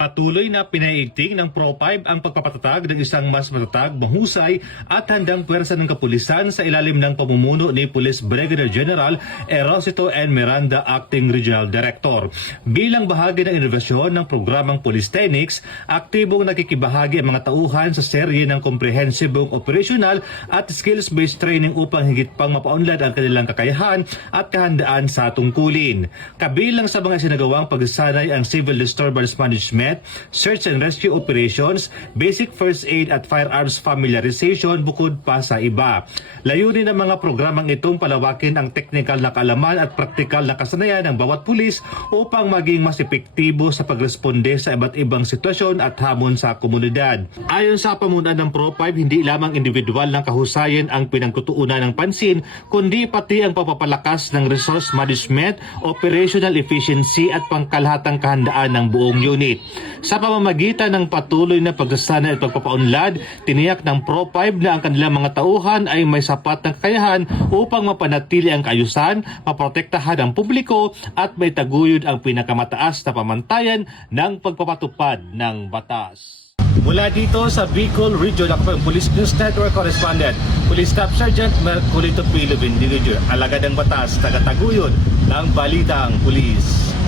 Patuloy na pinaigting ng Pro5 ang pagpapatatag ng isang mas matatag, mahusay at handang pwersa ng kapulisan sa ilalim ng pamumuno ni Police Brigadier General Erosito N. Miranda, Acting Regional Director. Bilang bahagi ng inovasyon ng programang Police Techniques, aktibong nakikibahagi ang mga tauhan sa serye ng komprehensibong operational at skills-based training upang higit pang mapaunlad ang kanilang kakayahan at kahandaan sa tungkulin. Kabilang sa mga sinagawang pagsasanay ang Civil Disturbance Management, Search and Rescue Operations, Basic First Aid at Firearms Familiarization bukod pa sa iba. Layunin ng mga programang itong palawakin ang teknikal na kaalaman at praktikal na kasanayan ng bawat pulis upang maging mas epektibo sa pagresponde sa iba't ibang sitwasyon at hamon sa komunidad. Ayon sa pamunuan ng Pro5, hindi lamang individual ng kahusayan ang pinagtutuunan ng pansin, kundi pati ang pagpapalakas ng resource management, operational efficiency at pangkalahatang kahandaan ng buong unit. Sa pamamagitan ng patuloy na pagsasanay at pagpapaunlad, tiniyak ng Pro5 na ang kanilang mga tauhan ay may sapat na kakayahan upang mapanatili ang kaayusan, maprotektahan ang publiko at may taguyod ang pinakamataas na pamantayan ng pagpapatupad ng batas. Mula dito sa Bicol Region, ako ang Police News Network Correspondent, Police Staff Sergeant Merculito P. Lubin, Alagad ng Batas, tagataguyod ng Balitang Pulis.